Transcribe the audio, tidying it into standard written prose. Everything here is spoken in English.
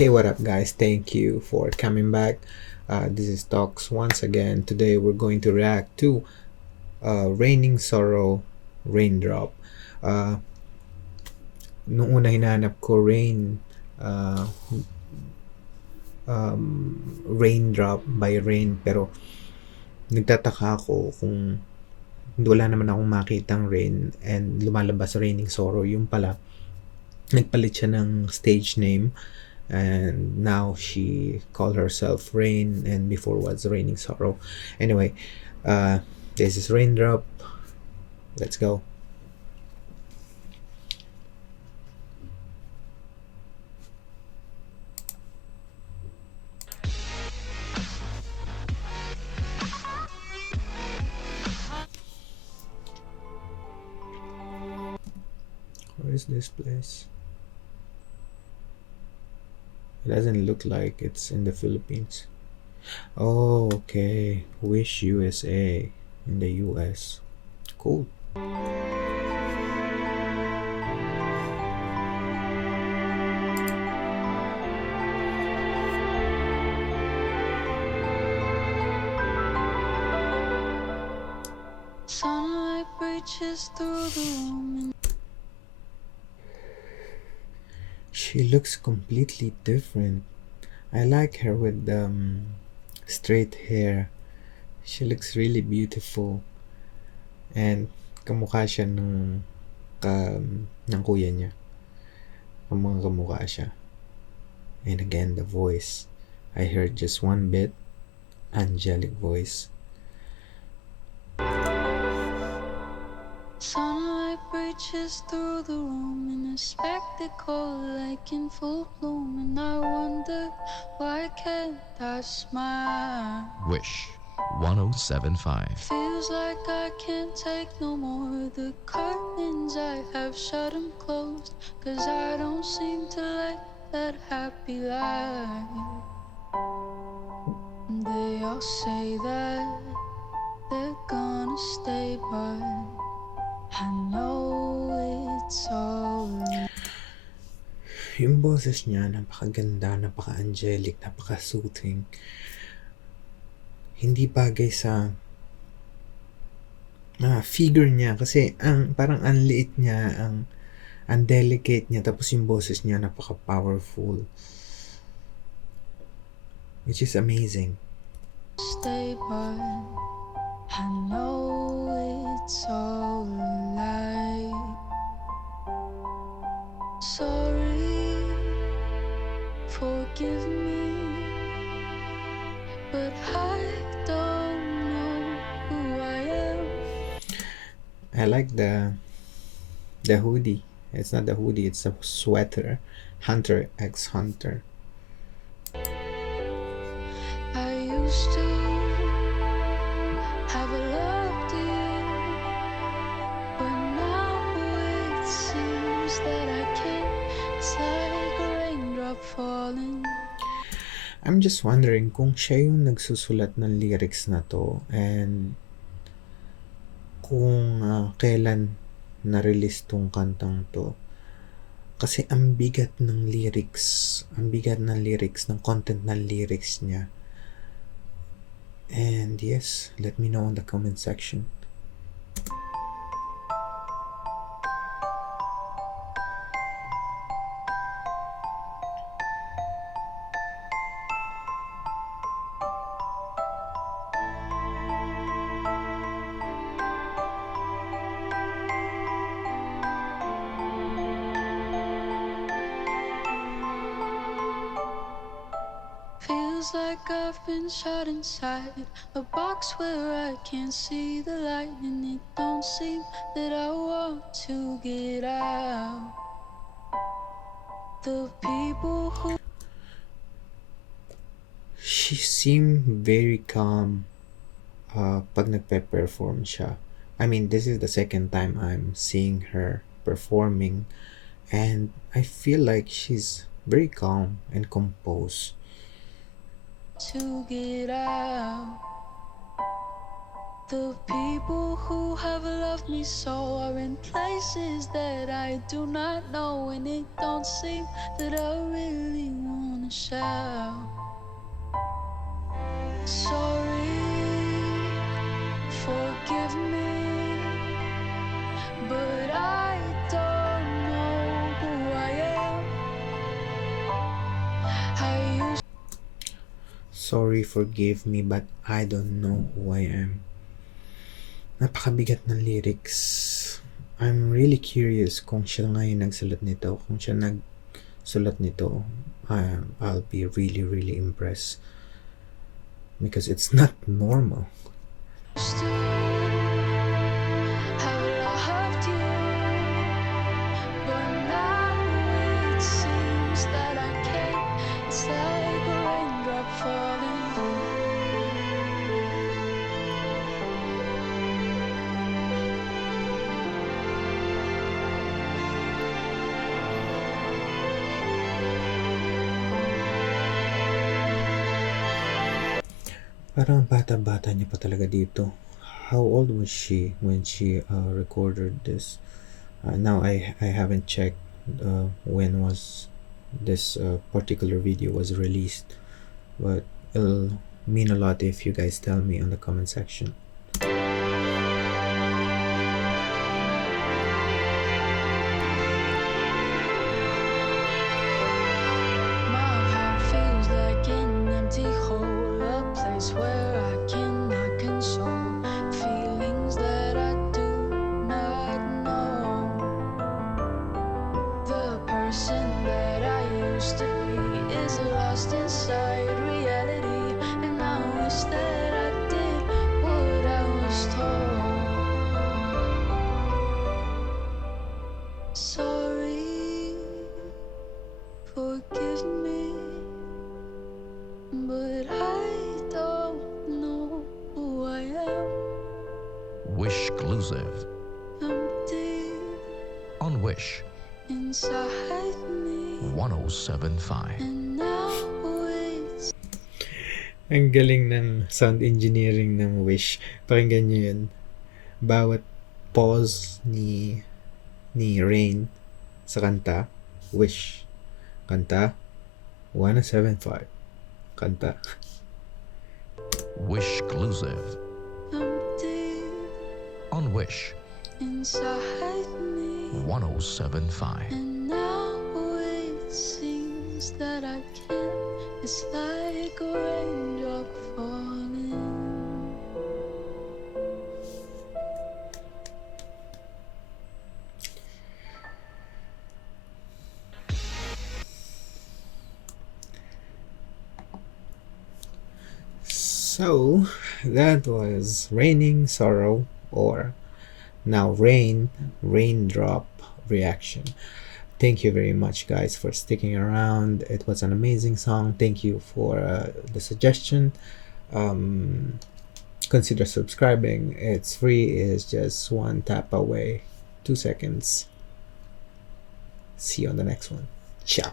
Hey, what up, guys? Thank you for coming back. This is Talks once again. Today, we're going to react to Raining Sorrow, Raindrop. Uh, Noong una hinanap ko uh, Raindrop by Rain, pero nagtataka ako kung wala naman akong makitang Rain and lumalabas Raining Sorrow. Yung pala, nagpalit siya ng stage name. And now she called herself Rain, and before was Raining Sorrow. Anyway, this is Raindrop. Let's go. Where is this place? It doesn't look like it's in the Philippines. Oh, okay. Wish USA in the US. Cool. Sunlight breaches through the room. She looks completely different. I like her with straight hair. She looks really beautiful. And kamukha siya ng kuya niya. Kamukha siya. And again, the voice. I heard just one bit. Angelic voice. Sunlight breaches through the room in a spectacle like in full bloom, and I wonder why can't I smile? Wish 1075. Feels like I can't take no more. The curtains I have shut and closed, 'cause I don't seem to like that happy life. They all say that they're gonna stay, but I know it's all. Yung boses niya, napakaganda, napaka-angelic, napaka-soothing. Hindi bagay sa figure niya kasi parang ang liit niya, ang delicate niya, tapos yung boses niya napaka-powerful. Which is amazing. Stay, but I know it's all a lie. Sorry, forgive me, but I don't know who I am. I like the hoodie. It's not the hoodie, it's a sweater. Hunter x Hunter. I used to have a loved you, but now it seems that I can't. It's like a raindrop falling. I'm just wondering kung siya yung nagsusulat ng lyrics na to, and kung kailan na-release tong kantang to. Kasi ang bigat ng lyrics, ng content ng lyrics niya. And yes, let me know in the comment section. Feels like I've been shut inside a box where I can't see the light, and it don't seem that I want to get out. The people who She seemed very calm pag nagpe-perform siya. I mean, this is the second time I'm seeing her performing, and I feel like she's very calm and composed. to get out. The people who have loved me so are in places that I do not know, and it don't seem that I really wanna shell. Sorry, forgive me, but I don't know who I am. I used Sorry, forgive me, but I don't know who I am. Napakabigat ng lyrics. I'm really curious kung siya nga yung nagsulat nito. Kung siya nagsulat nito, I'll be really, really impressed. Because it's not normal. to have loved you, but now it seems that I can't. It's like a raindrop falling. Parang bata-bata niya pa talaga dito. How old was she when she recorded this? Now I haven't checked when was this particular video was released, but it'll mean a lot if you guys tell me on the comment section. My heart feels like an empty hole, a place where I cannot console feelings that I do not know. The person that I used to be is lost inside reality, and I wish that I did what I was told. Sorry, forgive me, but I don't know who I am. Wish-clusive Empty on Wish inside me, 1075. and now it's Ang galing ng sound engineering ng Wish. Pakinggan nyo yun. Bawat pause ni Rain sa kanta, Wish. Kanta, 1075. Kanta. Wish-clusive empty on Wish inside me, 1075. and now it seems that I can't. It's like a raindrop falling. So, that was Raining Sorrow, or now Raindrop reaction. Thank you very much, guys, for sticking around. It was an amazing song. Thank you for the suggestion. Consider subscribing. It's free. It's just one tap away. 2 seconds. See you on the next one. Ciao.